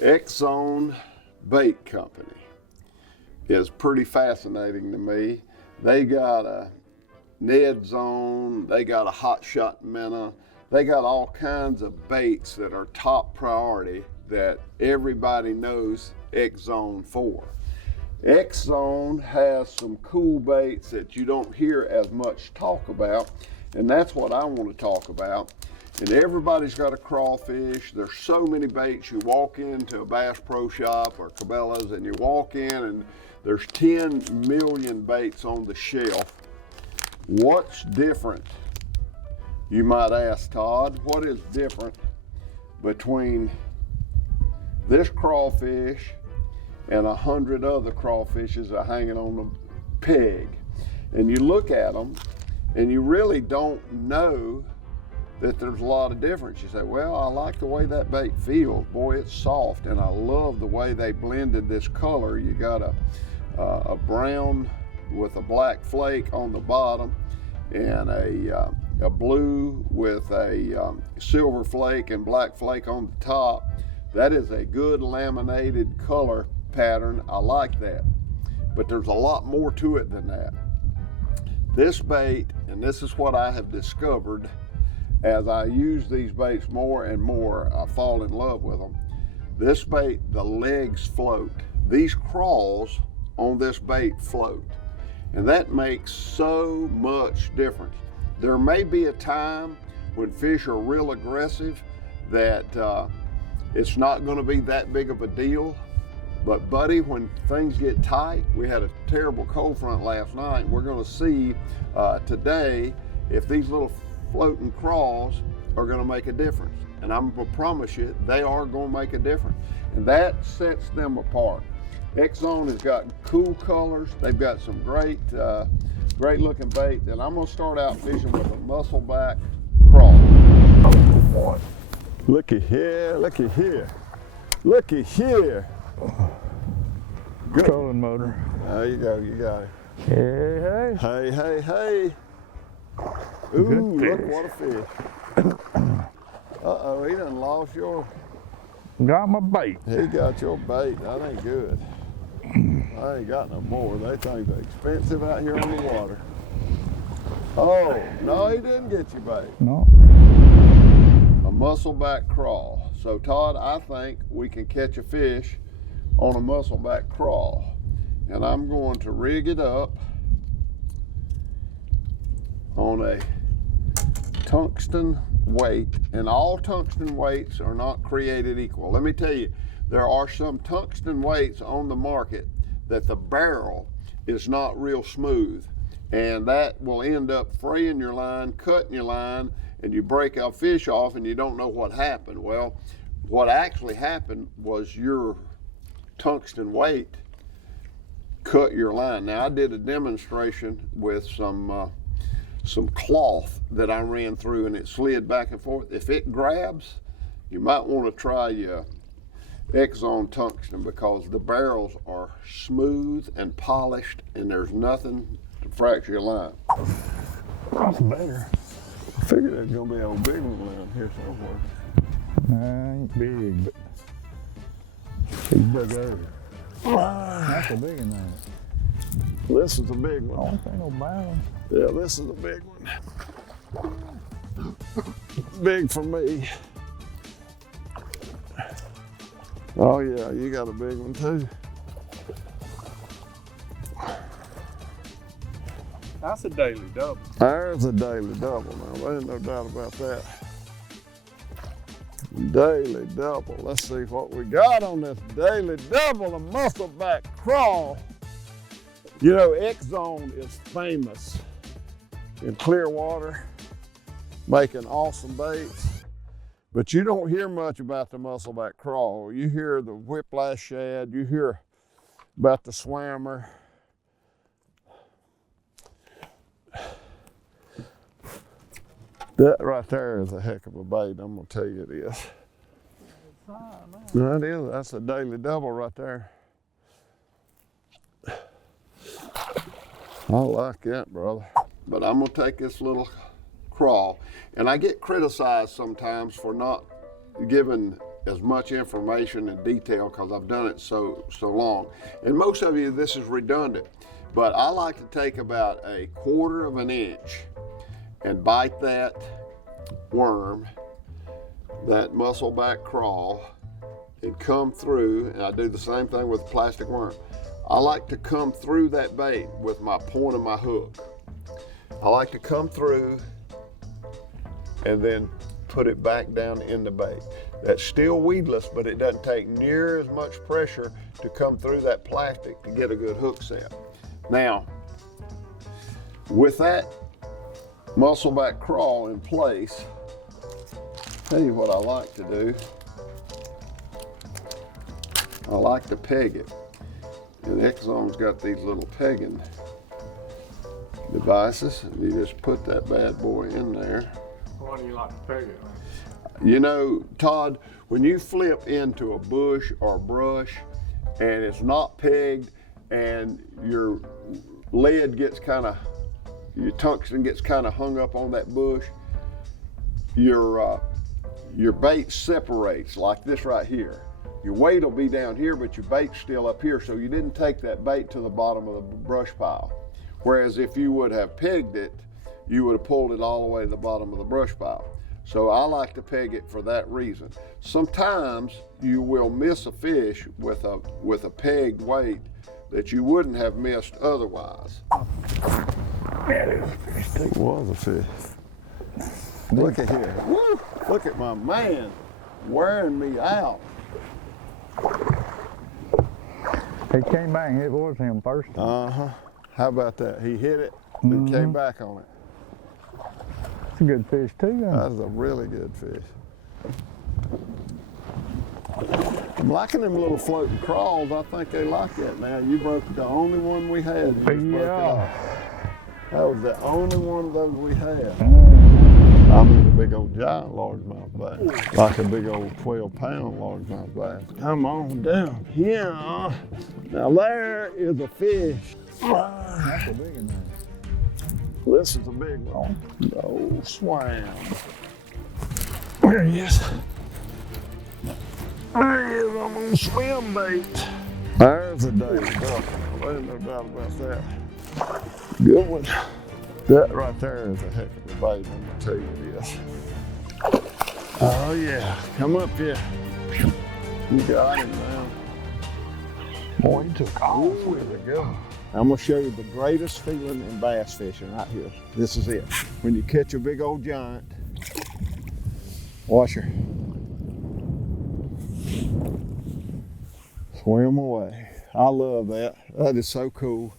Exone Bait Company is pretty fascinating to me. They got a Xzone, they got a hot shot minnow, they got all kinds of baits that are top priority that everybody knows Exone for. Exone has some cool baits that you don't hear as much talk about, and that's what I want to talk about. And everybody's got a crawfish. There's so many baits. You walk into a Bass Pro Shop or Cabela's and you walk in and there's 10 million baits on the shelf. What's different? You might ask, Todd, what is different between this crawfish and 100 other crawfishes that are hanging on the peg? And you look at them and you really don't know that there's a lot of difference. You say, well, I like the way that bait feels. Boy, it's soft, and I love the way they blended this color. You got a brown with a black flake on the bottom, and a blue with a silver flake and black flake on the top. That is a good laminated color pattern. I like that. But there's a lot more to it than that. This bait, and this is what I have discovered as I use these baits more and more, I fall in love with them. This bait, the legs float. These craws on this bait float. And that makes so much difference. There may be a time when fish are real aggressive that it's not gonna be that big of a deal. But buddy, when things get tight, we had a terrible cold front last night. We're gonna see today if these little floating craws are gonna make a difference. And I'm gonna promise you, they are gonna make a difference. And that sets them apart. Exone has got cool colors. They've got some great looking bait. And I'm gonna start out fishing with a muscleback craw. Oh boy. Looky here, looky here. Looky here. Good. Trolling motor. There you go, you got it. Hey, hey. Hey, hey, hey. Ooh, look what a fish. Uh-oh, he done lost your... Got my bait. He got your bait. That ain't good. I ain't got no more. They think they're expensive out here on the water. Oh, no, he didn't get your bait. No. A muscleback craw. So Todd, I think we can catch a fish on a muscleback craw. And I'm going to rig it up on a tungsten weight, and all tungsten weights are not created equal. Let me tell you, there are some tungsten weights on the market that the barrel is not real smooth, and that will end up fraying your line, cutting your line, and you break a fish off and you don't know what happened. Well, what actually happened was your tungsten weight cut your line. Now, I did a demonstration with some cloth that I ran through and it slid back and forth. If it grabs, you might want to try your Exone tungsten, because the barrels are smooth and polished and there's nothing to fracture your line. That's better. I figured there's gonna be a big one around here somewhere. Ain't big, but he's bigger. That's a big one there. This is a big one. Oh, this ain't no bad one. Yeah, this is a big one. Big for me. Oh yeah, you got a big one too. That's a daily double. There's a daily double now. There's no doubt about that. Daily double. Let's see what we got on this daily double, a muscleback craw. You know, Exone is famous in Clearwater, making awesome baits. But you don't hear much about the muscleback craw. You hear the whiplash shad, you hear about the swammer. That right there is a heck of a bait, I'm gonna tell you it is. That is, that's a daily double right there. I like that, brother. But I'm gonna take this little craw, and I get criticized sometimes for not giving as much information and detail because I've done it so long. And most of you, this is redundant, but I like to take about 1/4 of an inch and bite that worm, that muscleback craw, and come through, and I do the same thing with the plastic worm. I like to come through that bait with my point of my hook. I like to come through and then put it back down in the bait. That's still weedless, but it doesn't take near as much pressure to come through that plastic to get a good hook set. Now, with that muscleback craw in place, tell you what I like to do. I like to peg it. And Exone's got these little pegging devices. And you just put that bad boy in there. Why do you like to peg it? You know, Todd, when you flip into a bush or brush and it's not pegged and your lead gets your tungsten gets kind of hung up on that bush, your bait separates like this right here. Your weight will be down here, but your bait's still up here, so you didn't take that bait to the bottom of the brush pile. Whereas if you would have pegged it, you would have pulled it all the way to the bottom of the brush pile. So I like to peg it for that reason. Sometimes you will miss a fish with a pegged weight that you wouldn't have missed otherwise. It was a fish. Look at here. Woo! Look at my man wearing me out. He came back and it was him first. Uh-huh. How about that? He hit it, then came back on it. It's a good fish too. That was a really good fish. I'm liking them little floating crawls. I think they like that now. You broke the only one we had. You just broke it off. That was the only one of those we had. I'm in a big old giant largemouth bass, like a big old 12-pound largemouth bass. Come on down here. Now there is a fish. That's a big one. This is a big one. Oh, swam. There he is. There he is on swim bait. There's a David Duck. There's no doubt about that. Good one. That right there is a heck of a bait, let me tell you it is. Oh yeah, come up here. You got him now. Boy, he took off. Ooh, there we go. I'm gonna show you the greatest feeling in bass fishing right here. This is it. When you catch a big old giant, watch her. Swim away. I love that. That is so cool.